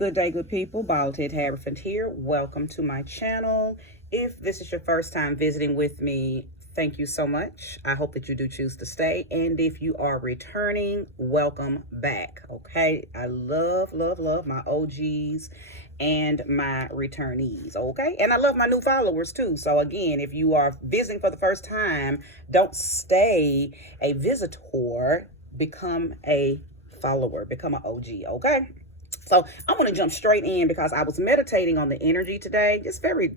Good day, good people. Bald-head Hierophant here. Welcome to my channel. If this is your first time visiting with me, thank you so much. I hope that you do choose to stay. And if you are returning, welcome back. Okay, I love my OGs and my returnees. Okay, and I love my new followers too. So again, if you are visiting for the first time, don't stay a visitor, become a follower, become an OG. Okay, so I want to jump straight in because I was meditating on the energy today. Just very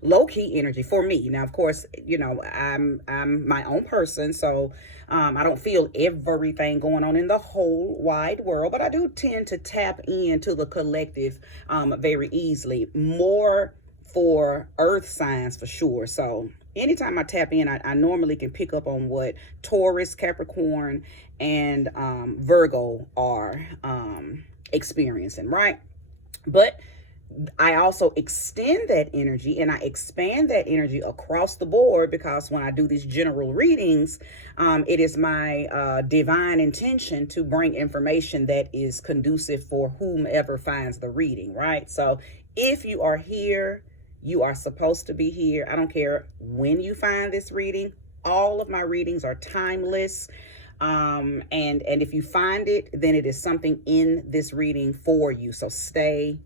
low-key energy for me. Now, of course, you know, I'm my own person, so I don't feel everything going on in the whole wide world, but I do tend to tap into the collective very easily, more for earth signs for sure. So anytime I tap in, I normally can pick up on what Taurus, Capricorn, and Virgo are experiencing, right? But I also extend that energy and I expand that energy across the board, because when I do these general readings, it is my divine intention to bring information that is conducive for whomever finds the reading, right? So if you are here, you are supposed to be here. I don't care when you find this reading. All of my readings are timeless. And if you find it, then it is something in this reading for you. So stay,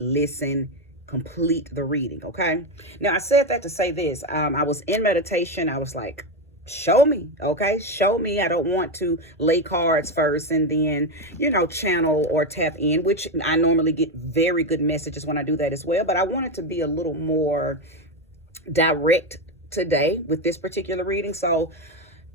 listen, complete the reading. Okay. Now I said that to say this. I was in meditation. I was like, show me. Okay. Show me. I don't want to lay cards first and then, you know, channel or tap in, which I normally get very good messages when I do that as well. But I wanted to be a little more direct today with this particular reading. So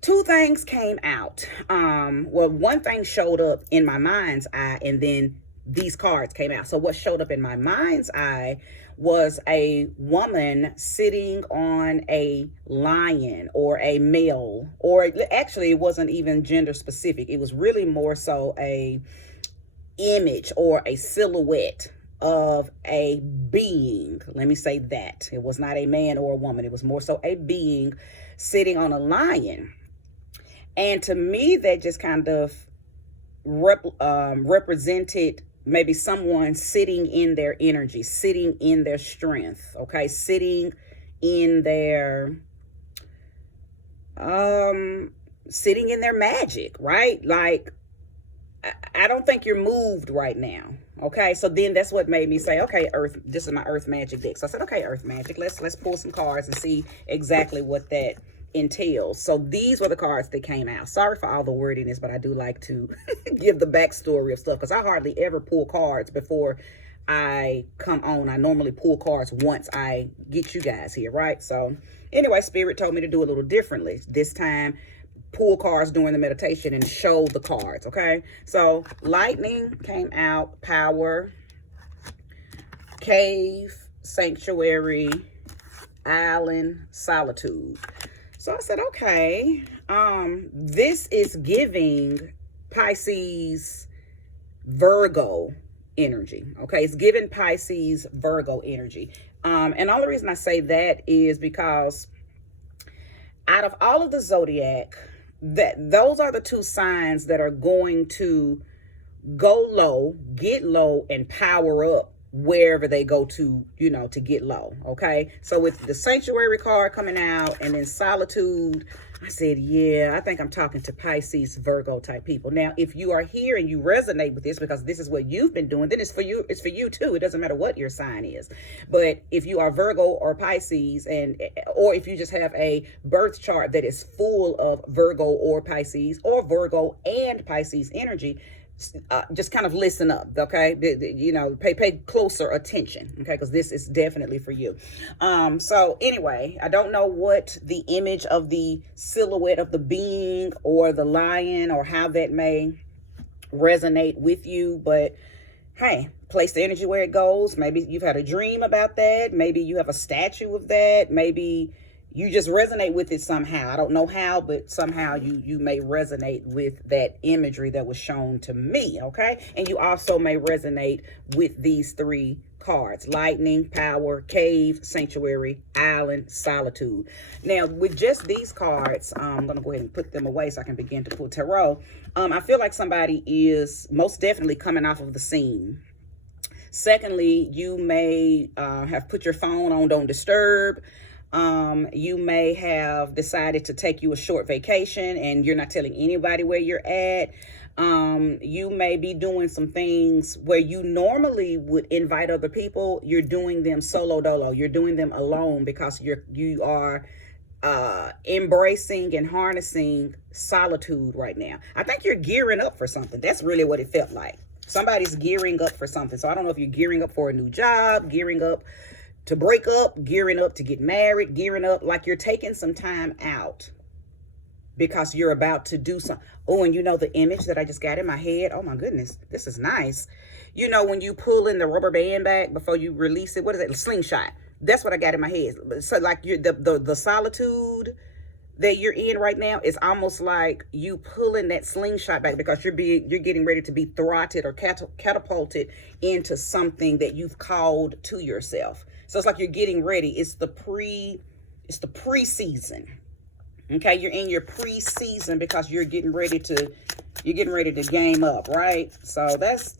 two things came out. Well, one thing showed up in my mind's eye, and then these cards came out. So what showed up in my mind's eye was a woman sitting on a lion or a male, or actually it wasn't even gender specific. It was really more so a image or a silhouette of a being. Let me say that. It was not a man or a woman. It was more so a being sitting on a lion. And to me, that just kind of represented maybe someone sitting in their energy, sitting in their strength, okay? Sitting in their, sitting in their magic, right? Like, I don't think you're moved right now, okay? So then that's what made me say, okay, Earth, this is my Earth Magic deck. So I said, okay, Earth Magic, let's pull some cards and see exactly what that entails. So these were the cards that came out. Sorry for all the wordiness, but I do like to give the backstory of stuff, because I hardly ever pull cards before I come on. I normally pull cards once I get you guys here, right? So anyway, Spirit told me to do a little differently this time. Pull cards during the meditation and show the cards, okay? So lightning came out, power, cave, sanctuary, island, solitude. So I said, okay, this is giving Pisces, Virgo energy. Okay, it's giving Pisces, Virgo energy. And the only reason I say that is because out of all of the zodiac, those are the two signs that are going to go low, get low, and power up wherever they go to, you know, to get low. Okay, so with the sanctuary card coming out and then solitude, I said, yeah, I think I'm talking to Pisces, Virgo type people. Now, if you are here and you resonate with this because this is what you've been doing, then it's for you. It's for you too. It doesn't matter what your sign is. But if you are Virgo or Pisces, or if you just have a birth chart that is full of Virgo or Pisces, or Virgo and Pisces energy, just kind of listen up, okay? You know, pay closer attention, okay? Because this is definitely for you. So anyway, I don't know what the image of the silhouette of the being or the lion or how that may resonate with you, but hey, place the energy where it goes. Maybe you've had a dream about that. Maybe you have a statue of that. Maybe you just resonate with it somehow. I don't know how, but somehow you may resonate with that imagery that was shown to me, okay? And you also may resonate with these three cards: lightning, power, cave, sanctuary, island, solitude. Now, with just these cards, I'm going to go ahead and put them away so I can begin to pull tarot. I feel like somebody is most definitely coming off of the scene. Secondly, you may have put your phone on don't disturb. You may have decided to take you a short vacation and you're not telling anybody where you're at. You may be doing some things where you normally would invite other people. You're doing them solo dolo. You're doing them alone because you are embracing and harnessing solitude right now. I think you're gearing up for something. That's really what it felt like. Somebody's gearing up for something. So I don't know if you're gearing up for a new job, gearing up to break up, gearing up to get married, gearing up like you're taking some time out because you're about to do something. Oh, and you know the image that I just got in my head? Oh my goodness, this is nice. You know when you pull in the rubber band back before you release it, what is it? A slingshot. That's what I got in my head. So like the solitude that you're in right now is almost like you pulling that slingshot back because you're getting ready to be throttled or catapulted into something that you've called to yourself. So it's like you're getting ready. It's the pre-season. Okay, you're in your pre-season because you're getting ready to game up, right? So that's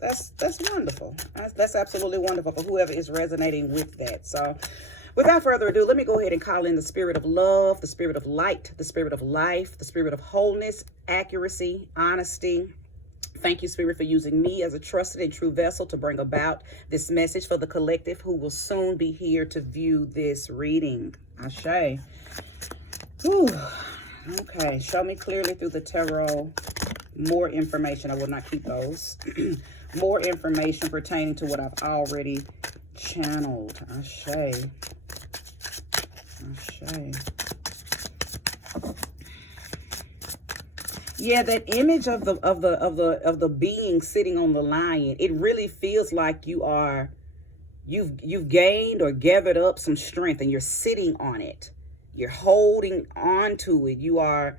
wonderful. That's absolutely wonderful for whoever is resonating with that. So without further ado, let me go ahead and call in the spirit of love, the spirit of light, the spirit of life, the spirit of wholeness, accuracy, honesty. Thank you, Spirit, for using me as a trusted and true vessel to bring about this message for the collective who will soon be here to view this reading. Ashe. Whew. Okay, show me clearly through the tarot more information. I will not keep those. More information pertaining to what I've already channeled. Ashe. Ashe. Yeah, that image of the being sitting on the lion, it really feels like you've gained or gathered up some strength and you're sitting on it. You're holding on to it. You are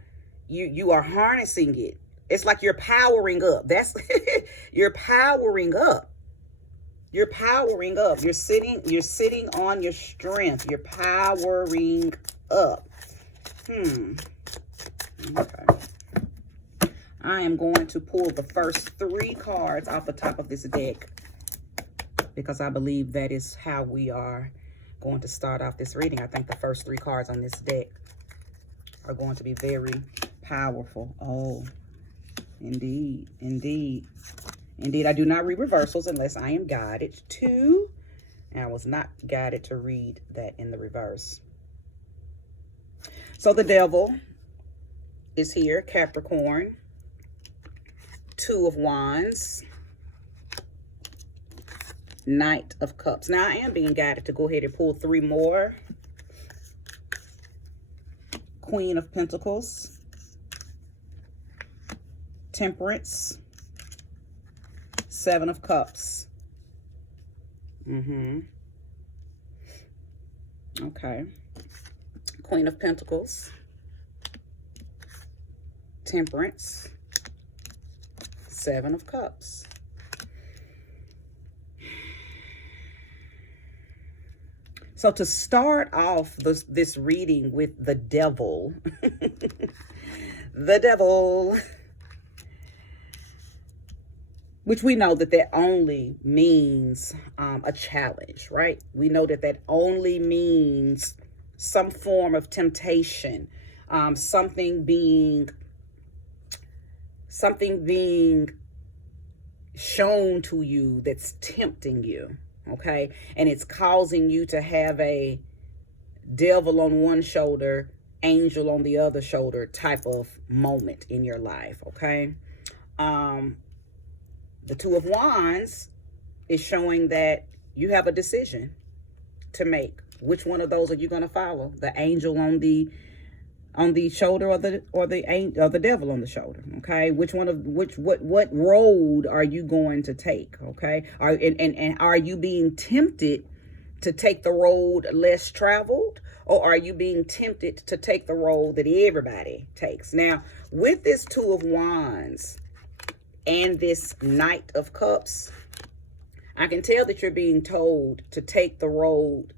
harnessing it. It's like you're powering up. You're powering up. You're powering up. You're sitting on your strength. You're powering up. Okay. I am going to pull the first 3 cards off the top of this deck because I believe that is how we are going to start off this reading. I think the first 3 cards on this deck are going to be very powerful. Oh, indeed, indeed, indeed. I do not read reversals unless I am guided to. And I was not guided to read that in the reverse. So the devil is here, Capricorn. 2 of Wands. Knight of Cups. Now, I am being guided to go ahead and pull 3 more. Queen of Pentacles. Temperance. 7 of Cups. Okay. Queen of Pentacles. Temperance. 7 of Cups. So to start off this reading with the devil, the devil, which we know that only means a challenge, right? We know that only means some form of temptation, something being shown to you that's tempting you, okay? And it's causing you to have a devil on one shoulder, angel on the other shoulder type of moment in your life, okay? The 2 of Wands is showing that you have a decision to make. Which one of those are you going to follow? The angel on the shoulder or the devil on the shoulder, okay? What road are you going to take, okay? And are you being tempted to take the road less traveled, or are you being tempted to take the road that everybody takes? Now, with this 2 of Wands and this Knight of Cups, I can tell that you're being told to take the road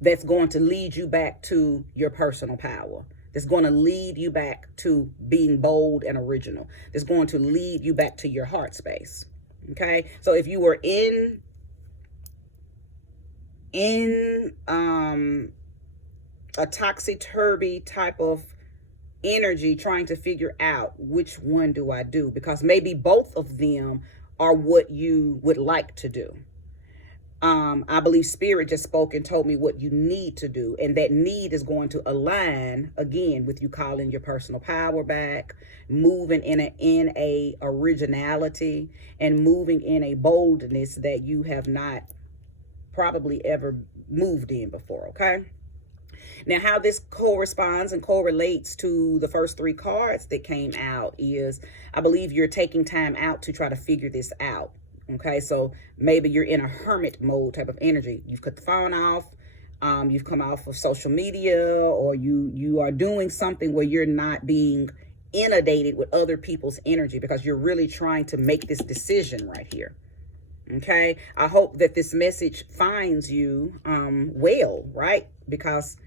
that's going to lead you back to your personal power. That's going to lead you back to being bold and original. That's going to lead you back to your heart space. Okay? So if you were in in a topsy-turvy type of energy, trying to figure out which one do I do, because maybe both of them are what you would like to do. I believe Spirit just spoke and told me what you need to do, and that need is going to align again with you calling your personal power back, moving in a originality, and moving in a boldness that you have not probably ever moved in before. Okay. Now, how this corresponds and correlates to the first three cards that came out is, I believe you're taking time out to try to figure this out. Okay, so maybe you're in a hermit mode type of energy. You've cut the phone off. You've come off of social media, or you are doing something where you're not being inundated with other people's energy, because you're really trying to make this decision right here. Okay, I hope that this message finds you well, right? Because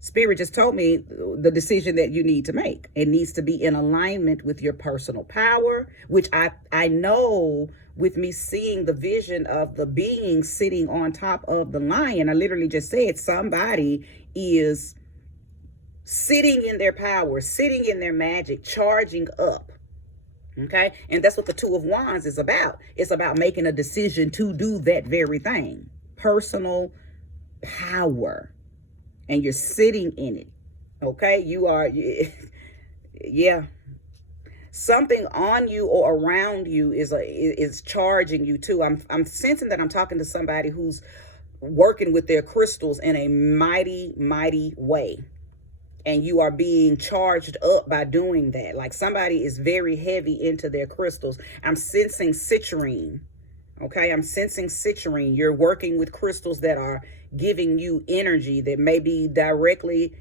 Spirit just told me the decision that you need to make. It needs to be in alignment with your personal power, which I know with me seeing the vision of the being sitting on top of the lion. I literally just said somebody is sitting in their power, sitting in their magic, charging up. Okay. And that's what the Two of Wands is about. It's about making a decision to do that very thing. Personal power. And you're sitting in it. Okay. You are, yeah. Something on you or around you is charging you too. I'm sensing that I'm talking to somebody who's working with their crystals in a mighty, mighty way. And you are being charged up by doing that. Like somebody is very heavy into their crystals. I'm sensing citrine. Okay, I'm sensing citrine. You're working with crystals that are giving you energy that may be directly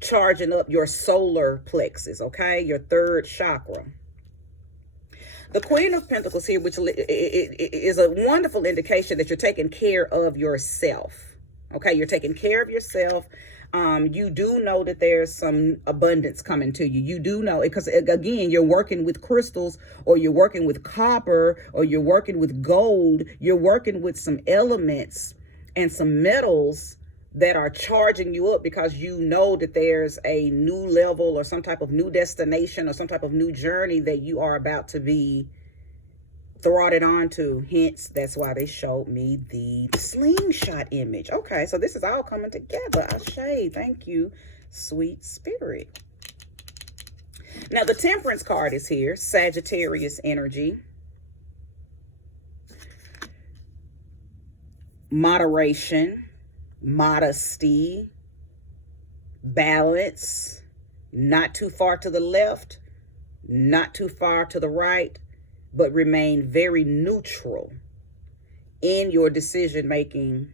charging up your solar plexus, okay? Your third chakra. The Queen of Pentacles here, which is a wonderful indication that you're taking care of yourself, okay? You're taking care of yourself. You do know that there's some abundance coming to you. You do know it because, again, you're working with crystals, or you're working with copper, or you're working with gold. You're working with some elements and some metals that are charging you up, because you know that there's a new level or some type of new destination or some type of new journey that you are about to be throttled onto. Hence, that's why they showed me the slingshot image. Okay, so this is all coming together. Ashe, thank you, sweet Spirit. Now, the Temperance card is here. Sagittarius energy. Moderation. Modesty. Balance. Not too far to the left. Not too far to the right. But remain very neutral in your decision-making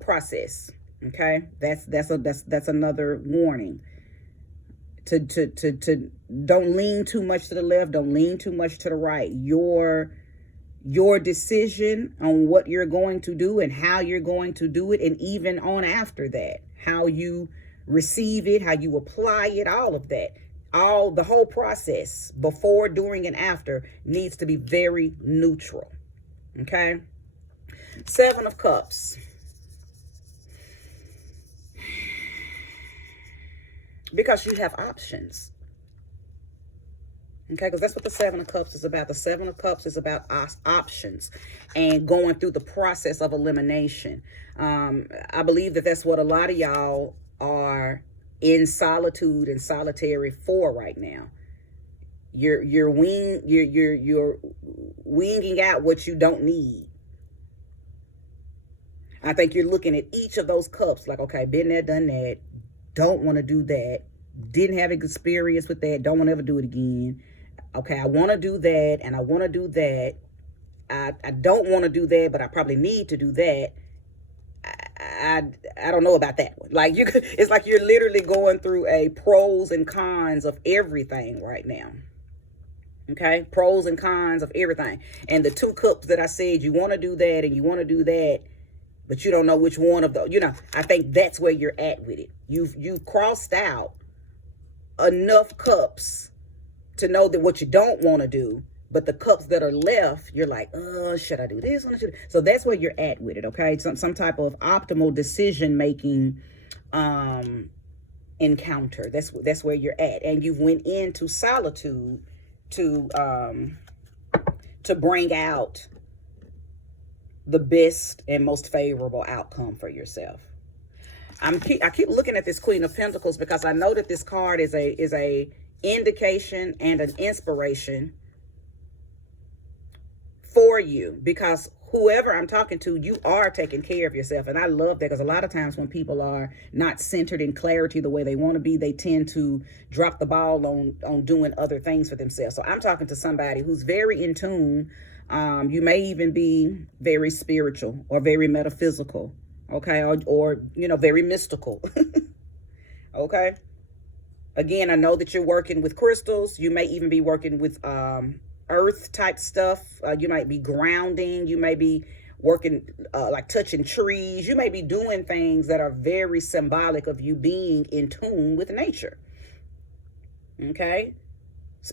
process. Okay, that's another warning. To don't lean too much to the left, don't lean too much to the right. Your decision on what you're going to do and how you're going to do it, and even on after that, how you receive it, how you apply it, all of that. The whole process before, during, and after needs to be very neutral. Okay. Seven of Cups. Because you have options. Okay, because that's what the Seven of Cups is about. The Seven of Cups is about options and going through the process of elimination. I believe that that's what a lot of y'all are in solitude and solitary for right now. You're winging out what you don't need. I think you're looking at each of those cups like, okay, been there, done that, don't want to do that, didn't have experience with that, don't want to ever do it again. Okay, I want to do that, and I want to do that. I don't want to do that, but I probably need to do that. I don't know about that one. Like it's like you're literally going through a pros and cons of everything right now. Okay, pros and cons of everything. And the two cups that I said, you want to do that and you want to do that, but you don't know which one of those. I think that's where you're at with it. You've crossed out enough cups to know that what you don't want to do, But the cups that are left, you're like, oh, should I do this one? So that's where you're at with it, okay? Some type of optimal decision-making encounter. That's where you're at. And you've went into solitude to bring out the best and most favorable outcome for yourself. I keep looking at this Queen of Pentacles because I know that this card is a indication and an inspiration for you, because whoever I'm talking to, you are taking care of yourself. And I love that, because a lot of times when people are not centered in clarity the way they want to be, they tend to drop the ball on doing other things for themselves. So I'm talking to somebody who's very in tune. You may even be very spiritual or very metaphysical, okay, or you know, very mystical. Okay. Again, I know that you're working with crystals. You may even be working with earth type stuff. You might be grounding. You may be working like touching trees. You may be doing things that are very symbolic of you being in tune with nature. Okay.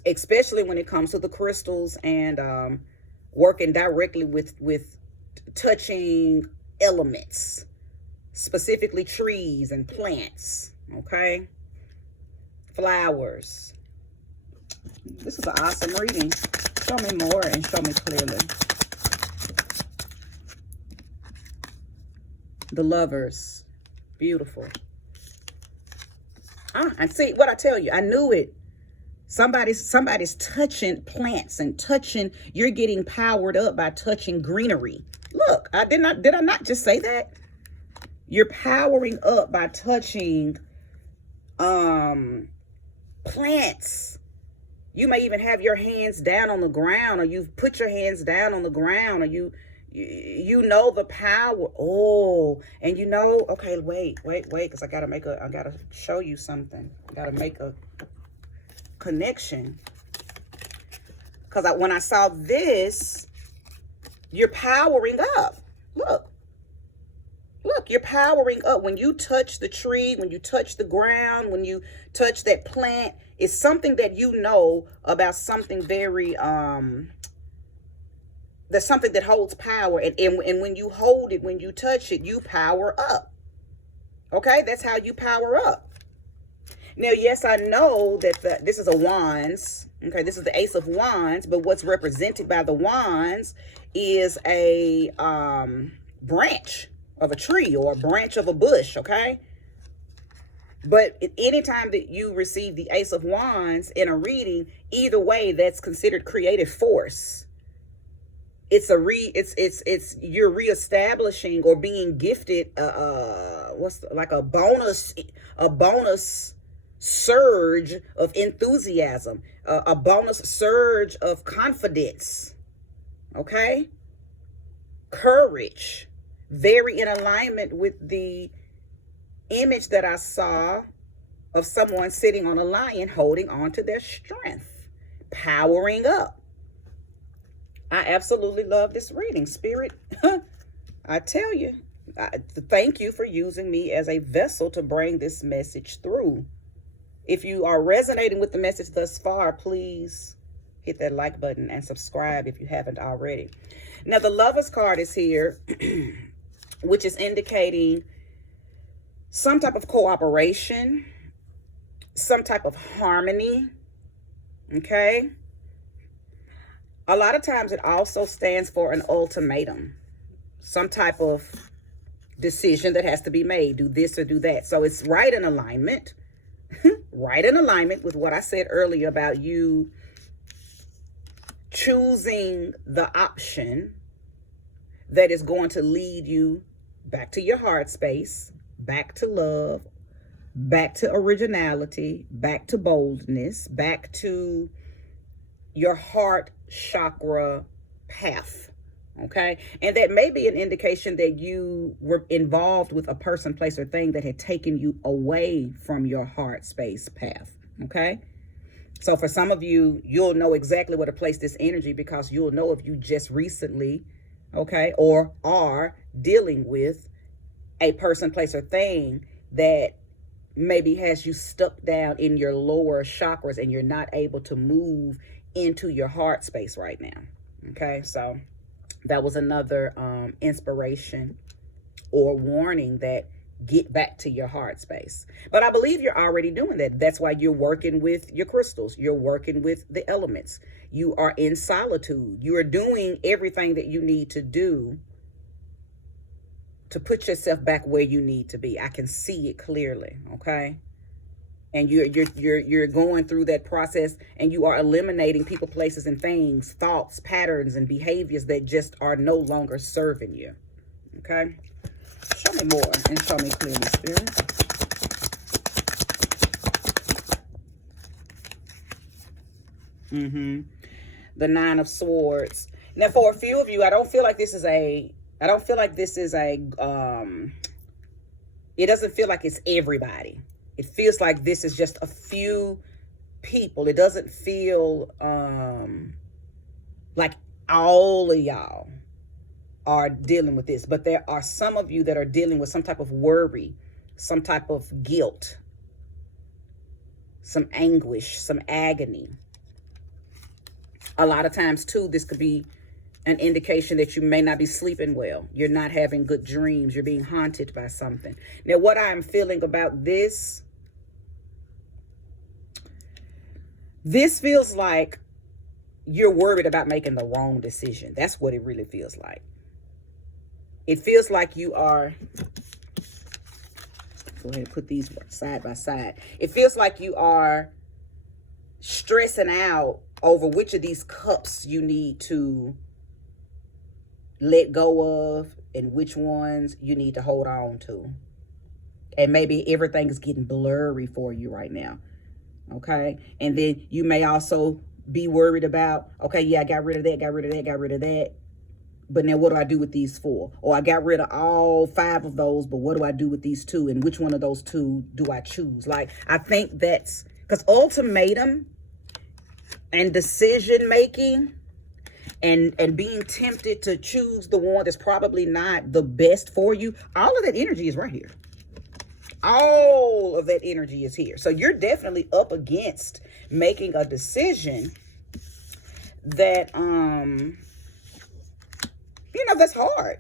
Especially when it comes to the crystals and working directly with touching elements, specifically trees and plants. Okay. Flowers. This is an awesome reading. Show me more and show me clearly. The Lovers. Beautiful. And see what I tell you. I knew it. Somebody's touching plants and touching. You're getting powered up by touching greenery. Look, did I not just say that? You're powering up by touching plants. You may even have your hands down on the ground, or you've put your hands down on the ground, or you know the power. Oh, and you know, okay, wait, because I gotta show you something. I gotta make a connection. Because when I saw this, you're powering up. Look, you're powering up. When you touch the tree, when you touch the ground, when you touch that plant, it's something that you know about, something very, that's something that holds power. And when you hold it, when you touch it, you power up. Okay, that's how you power up. Now, yes, I know that this is a wands. Okay, this is the Ace of Wands, but what's represented by the wands is a branch of a tree or a branch of a bush, okay? But anytime that you receive the Ace of Wands in a reading, either way, that's considered creative force. It's you're reestablishing or being gifted like a bonus surge of enthusiasm, a bonus surge of confidence, okay? Courage. Very in alignment with the image that I saw of someone sitting on a lion holding on to their strength, powering up. I absolutely love this reading, Spirit. I tell you, thank you for using me as a vessel to bring this message through. If you are resonating with the message thus far, please hit that like button and subscribe if you haven't already. Now, the Lovers card is here, which is indicating some type of cooperation, some type of harmony, okay? A lot of times it also stands for an ultimatum, some type of decision that has to be made, do this or do that. So it's right in alignment, right in alignment with what I said earlier about you choosing the option that is going to lead you back to your heart space, back to love, back to originality, back to boldness, back to your heart chakra path, okay? And that may be an indication that you were involved with a person, place, or thing that had taken you away from your heart space path, okay? So for some of you, you'll know exactly where to place this energy, because you'll know if you just recently, okay, or are dealing with a person, place, or thing that maybe has you stuck down in your lower chakras and you're not able to move into your heart space right now. Okay, so that was another inspiration or warning that get back to your heart space. But I believe you're already doing that. That's why you're working with your crystals. You're working with the elements. You are in solitude. You are doing everything that you need to do to put yourself back where you need to be. I can see it clearly, okay? And you're going through that process, and you are eliminating people, places, and things, thoughts, patterns, and behaviors that just are no longer serving you. Okay? Show me more and show me clearly, Spirit. The Nine of Swords. Now, for a few of you, I don't feel like this is a it doesn't feel like it's everybody. It feels like this is just a few people. It doesn't feel like all of y'all are dealing with this. But there are some of you that are dealing with some type of worry, some type of guilt, some anguish, some agony. A lot of times, too, this could be an indication that you may not be sleeping well. You're not having good dreams. You're being haunted by something. Now, what I'm feeling about this feels like you're worried about making the wrong decision. That's what it really feels like. It feels like you are, go ahead and put these side by side. It feels like you are stressing out over which of these cups you need to let go of and which ones you need to hold on to. And maybe everything is getting blurry for you right now. Okay. And then you may also be worried about, okay, yeah, I got rid of that, got rid of that, got rid of that. But now what do I do with these 4? Or I got rid of all 5 of those, but what do I do with these 2? And which one of those 2 do I choose? Like, I think that's because ultimatum and decision making and being tempted to choose the one that's probably not the best for you, all of that energy is right here. All of that energy is here. So you're definitely up against making a decision that, that's hard.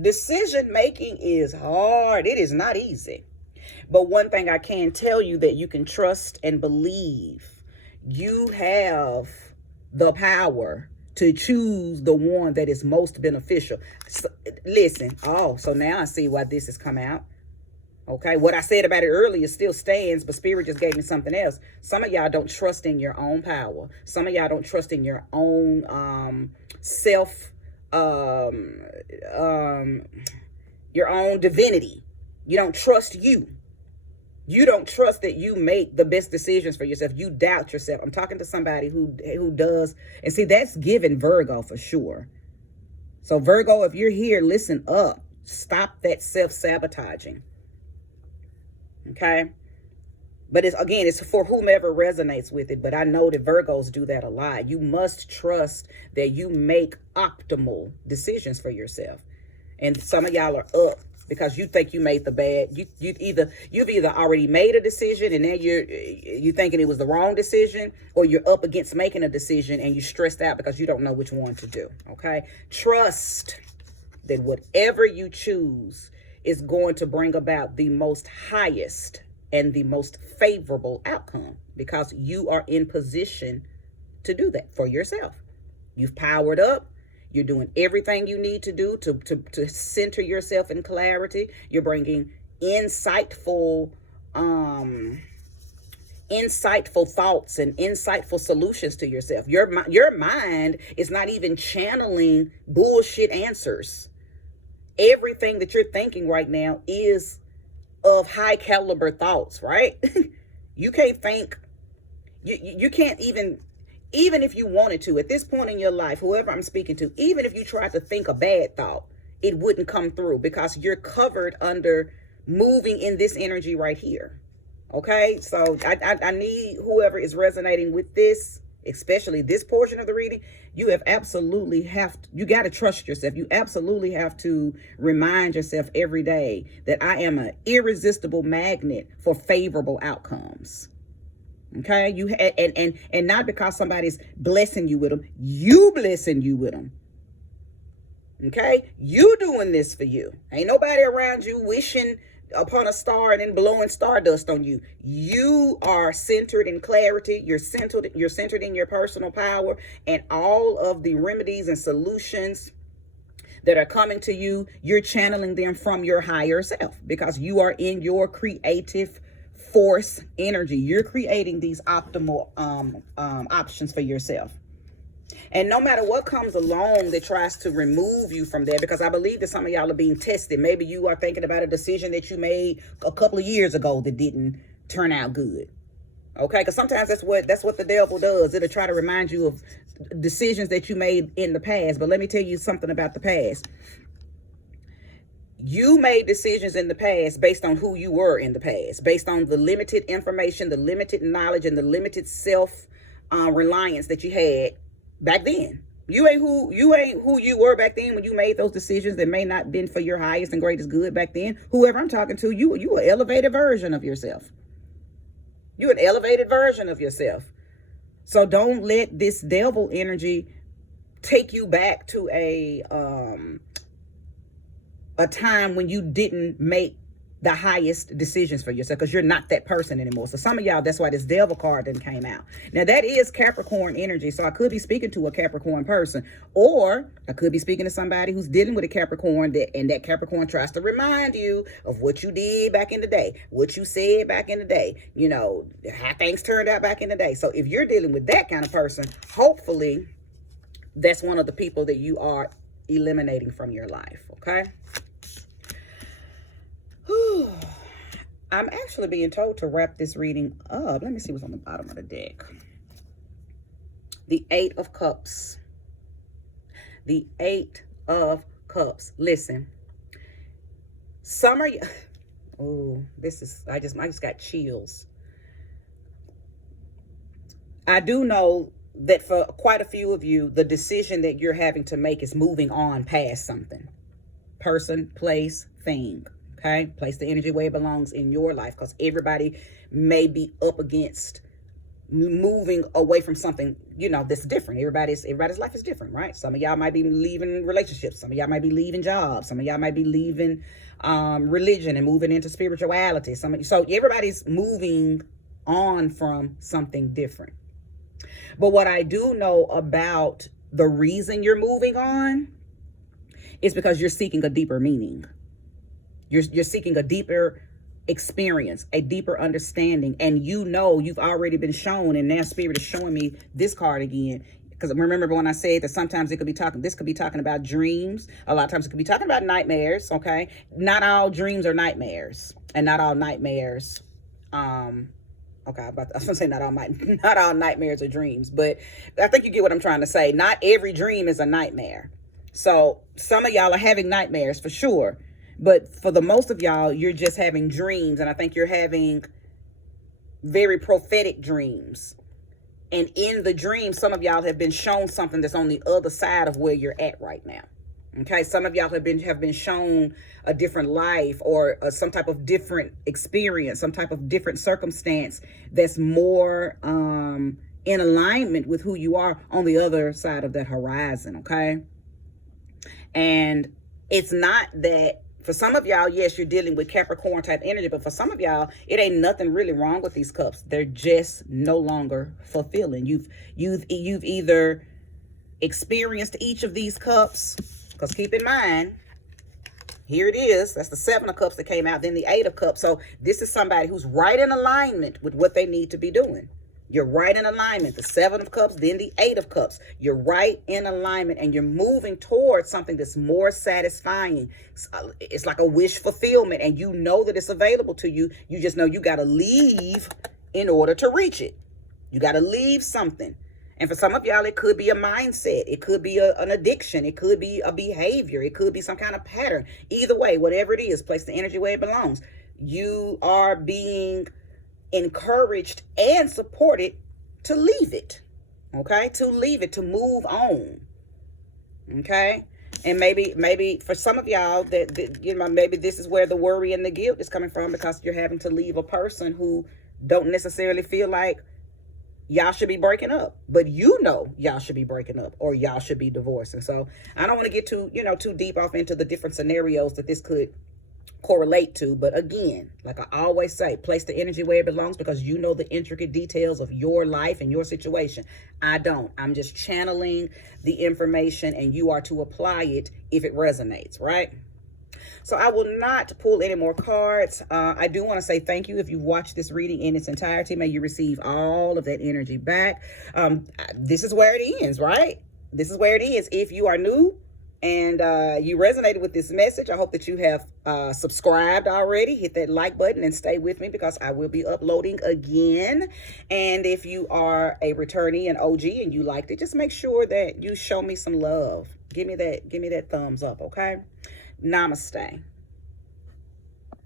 Decision making is hard. It is not easy. But one thing I can tell you that you can trust and believe, you have the power to choose the one that is most beneficial. So, listen. Oh, so now I see why this has come out. Okay, what I said about it earlier still stands, but Spirit just gave me something else. Some of y'all don't trust in your own power. Some of y'all don't trust in your own your own divinity. You don't trust you. You don't trust that you make the best decisions for yourself. You doubt yourself. I'm talking to somebody who does. And see, that's given Virgo for sure. So Virgo, if you're here, listen up. Stop that self-sabotaging. Okay? But it's for whomever resonates with it. But I know that Virgos do that a lot. You must trust that you make optimal decisions for yourself. And some of y'all are up because you think you made the bad. You've either already made a decision and now you're thinking it was the wrong decision, or you're up against making a decision and you're stressed out because you don't know which one to do. Okay? Trust that whatever you choose is going to bring about the most highest and the most favorable outcome, because you are in position to do that for yourself. You've powered up. You're doing everything you need to do to center yourself in clarity. You're bringing insightful thoughts and insightful solutions to yourself. Your mind is not even channeling bullshit answers. Everything that you're thinking right now is of high caliber thoughts, right? You can't think, you can't even if you wanted to, at this point in your life, whoever I'm speaking to, even if you tried to think a bad thought, it wouldn't come through because you're covered under moving in this energy right here. Okay, so I need whoever is resonating with this, especially this portion of the reading, you got to trust yourself. You absolutely have to remind yourself every day that I am an irresistible magnet for favorable outcomes. Okay, and not because somebody's blessing you with them, you blessing you with them. Okay, you doing this for you. Ain't nobody around you wishing upon a star and then blowing stardust on you. You are centered in clarity. You're centered in your personal power, and all of the remedies and solutions that are coming to you, you're channeling them from your higher self, because you are in your creative force energy. You're creating these optimal options for yourself. And no matter what comes along that tries to remove you from there, because I believe that some of y'all are being tested. Maybe you are thinking about a decision that you made a couple of years ago that didn't turn out good. Okay, because sometimes that's what the devil does. It'll try to remind you of decisions that you made in the past. But let me tell you something about the past. You made decisions in the past based on who you were in the past, based on the limited information, the limited knowledge, and the limited self reliance that you had back then. You ain't who you were back then when you made those decisions that may not been for your highest and greatest good back then. Whoever I'm talking to, you an elevated version of yourself. You're an elevated version of yourself. So don't let this devil energy take you back to a time when you didn't make the highest decisions for yourself, because you're not that person anymore. So some of y'all, that's why this devil card didn't came out. Now that is Capricorn energy. So I could be speaking to a Capricorn person, or I could be speaking to somebody who's dealing with a Capricorn, and that Capricorn tries to remind you of what you did back in the day, what you said back in the day, how things turned out back in the day. So if you're dealing with that kind of person, hopefully that's one of the people that you are eliminating from your life. Okay. I'm actually being told to wrap this reading up. Let me see what's on the bottom of the deck. The 8 of Cups. The 8 of Cups. Listen. Summer. Oh, I just got chills. I do know that for quite a few of you, the decision that you're having to make is moving on past something. Person, place, thing. Okay, place the energy where it belongs in your life, because everybody may be up against moving away from something, that's different. Everybody's life is different, right? Some of y'all might be leaving relationships. Some of y'all might be leaving jobs. Some of y'all might be leaving religion and moving into spirituality. So everybody's moving on from something different. But what I do know about the reason you're moving on is because you're seeking a deeper meaning. You're seeking a deeper experience, a deeper understanding. And you've already been shown, and now Spirit is showing me this card again. Because remember when I said that sometimes this could be talking about dreams. A lot of times it could be talking about nightmares, okay? Not all dreams are nightmares. And not all nightmares, okay, I was going to say not all nightmares are dreams. But I think you get what I'm trying to say. Not every dream is a nightmare. So some of y'all are having nightmares for sure. But for the most of y'all, you're just having dreams. And I think you're having very prophetic dreams. And in the dream, some of y'all have been shown something that's on the other side of where you're at right now. Okay, some of y'all have been shown a different life, or some type of different experience, some type of different circumstance that's more in alignment with who you are on the other side of that horizon. Okay, and it's not that. For some of y'all, yes, you're dealing with Capricorn type energy, but for some of y'all, it ain't nothing really wrong with these cups. They're just no longer fulfilling. You've either experienced each of these cups, because keep in mind, here it is. That's the 7 of Cups that came out, then the 8 of Cups. So this is somebody who's right in alignment with what they need to be doing. You're right in alignment. The 7 of Cups, then the 8 of Cups. You're right in alignment, and you're moving towards something that's more satisfying. It's like a wish fulfillment, and you know that it's available to you. You just know you got to leave in order to reach it. You got to leave something. And for some of y'all, it could be a mindset. It could be an addiction. It could be a behavior. It could be some kind of pattern. Either way, whatever it is, place the energy where it belongs. You are being encouraged and supported to leave it. Okay, to leave it, to move on. Okay, and maybe for some of y'all that maybe this is where the worry and the guilt is coming from, because you're having to leave a person who don't necessarily feel like y'all should be breaking up, but you know y'all should be breaking up or y'all should be divorcing. So I don't want to get too, too deep off into the different scenarios that this could correlate to. But again, like I always say, place the energy where it belongs, because you know the intricate details of your life and your situation. I don't. I'm just channeling the information, and you are to apply it if it resonates, right? So I will not pull any more cards. I do want to say thank you if you watched this reading in its entirety. May you receive all of that energy back. This is where it ends, right? This is where it ends. If you are new and you resonated with this message, I hope that you have subscribed already. Hit that like button and stay with me, because I will be uploading again. And if you are a returnee and OG and you liked it, just make sure that you show me some love. Give me that thumbs up, okay? Namaste.